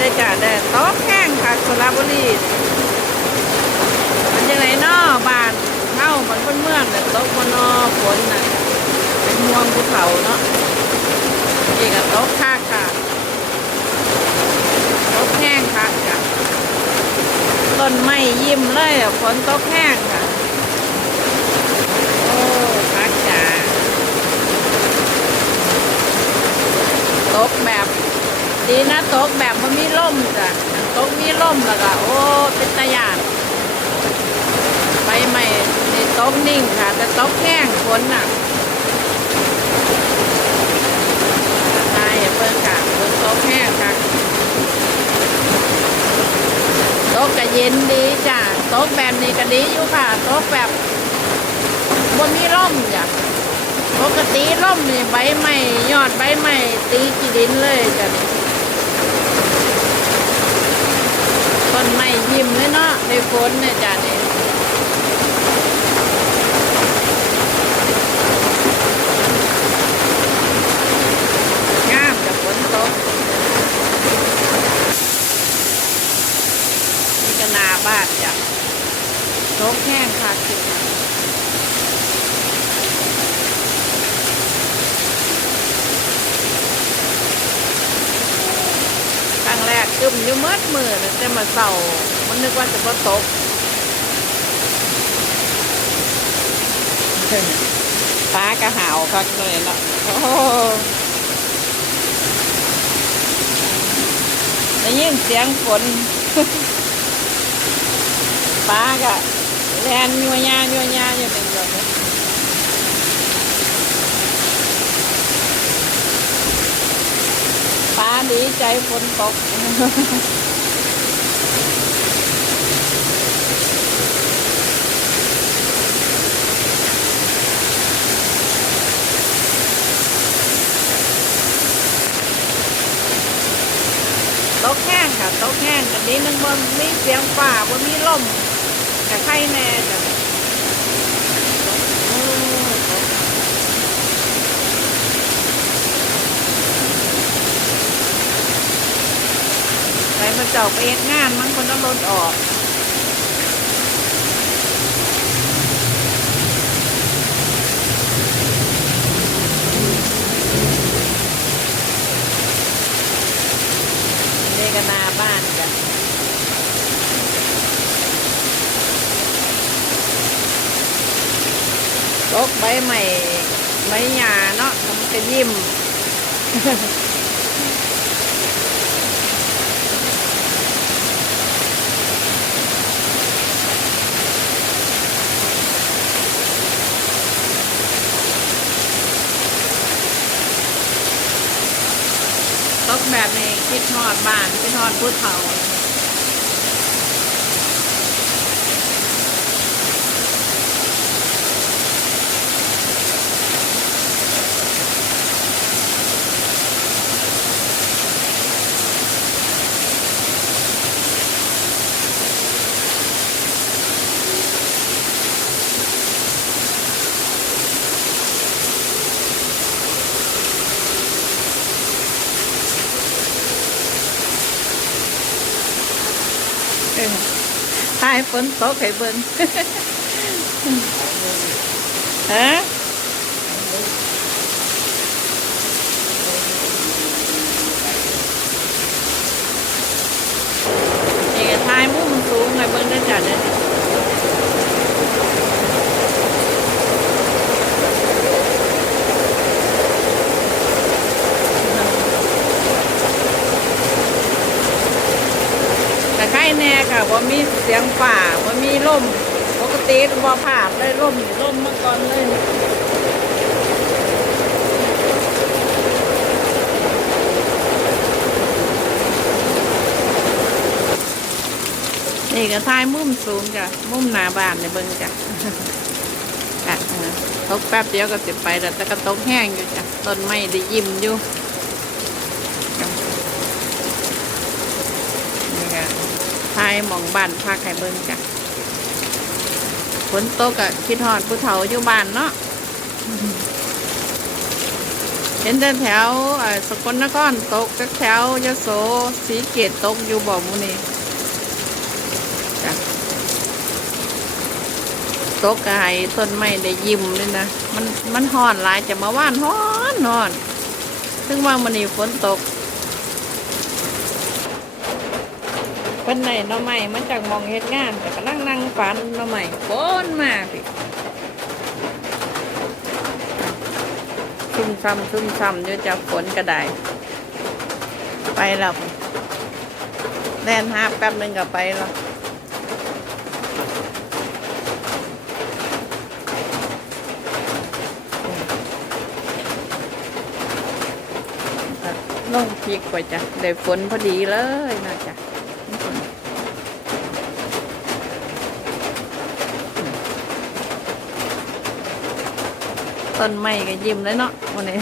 ได้จ้ะได้อโต๊ะแห้งค่ะสระบุรีมันจะไหนนอบานเฮ้ามันเพื่อนเมืองแต่โต๊ะบนอฝนน่ะเป็นม่วงภูเขาเนาะนี่ก็โต๊ะคาค่ะโต๊ะแห้งค่ะจ้ะต้นไม้ยิ้มเลยอะฝนตกแห้งค่ะ โอ้พักจ๋าตกแบบ ดี นะตกแบบมันมีล่มจ้ะตกมีล่มแล้วก็โอ้เป็นตะยานไปใหม่นี่ตกนิ่งค่ะ แต่ตกแห้งฝนน่ะใช่เพิ่งค่ะฝนตกแห้งค่ะตกก็เย็นดีจ้ะตกแบบนี้ก็ดีอยู่ค่ะตกแบบบนมีร่มจ้ะปกติร่มนี่ใบใหม่ยอดใบใหม่ตีกีดินเลยจ้ะ ต้นไม้ยิ้มเลยเนาะในฝนเนี่ยจ้ะนี่งามจากฝนตกนี่ก็นาบ้านจ้ะตกแห้งค่ะคือค อึมอยู่เมื่อมือนะแต่มาเศร้ามันนึกว่าจะมาตกฟ้ากระหาวคักเลยเนาะโอ้โหได้ยินเสียงฝนฟ้ากะแลนยัวยายัวยาอยู่เป็นแบบนี้ฟ้า ดีใจฝนตกตกแห้งค่ะตกแห้งกันนี้นึงมันมีเสียงฝ่ามันมีลมแต่ไข่แน่จ้ะโอ้ตกไป มาเจ้าไปเฮ็ดงานมันคนต้องรถออกนี่ก็หนาบ้านจ้ะตกใบใหม่ใบหญ้าเนาะมันก็ยิ้ม แบบนี้คิดทอดบ้านคิดทอดพุทธเผา ตายฝนตกให้เบิ่งฮะนี่ก็ทายมุมสูงให้เบิ่งได้อจ้ะเนี่ย แต่แน่ค่ะว่ามีเสียงฝ่าว่ามีลมปกติบ่ผ่านเลยลมนี่ลมมาก่อนเลยนี่ก็ทายมุมสูงจ้ะมุมหน้าบ้านในเบิ่งจ้ะอะเออตกแป๊บเดียวก็สิไปแล้วแต่ก็ตกแห้งอยู่จ้ะต้นไม้ได้ยิ้มอยู่จ้ะนี่ก็ ทายหมองบ้านพักให้เบิ่งจ้ะฝนตกอะคิดฮอดผู้เฒ่าอยู่บ้านเนาะเห็นแต่แถวเอ่อสกลนครตกแถวยโสสีเกตตกอยู่บ่อมูนี่จ้ะตกกะไห้ต้นไม้ได้ยิ้มเลยนะ มันมันห่อนหลายจะมาว่านฮอนนอนซึ่งว่ามันนี่ฝนตก เป็นไหนหน้อใหม่มาจากมองเฮ็ดงานแต่ก็นั่งนั่งฝันหน้อใหม่ฝนมากพี่ซุ่มซ้ำซุ่มซ้ำอยู่จากฝนก็ได้ไปแล้วแล่นหาแป๊บหนึงก็ไปแล้วลงพริกไปจ้ะได้ฝนพอดีเลยนะจ๊ะ ต้นไม้ก็ยิ้มเลยเนาะวันนี้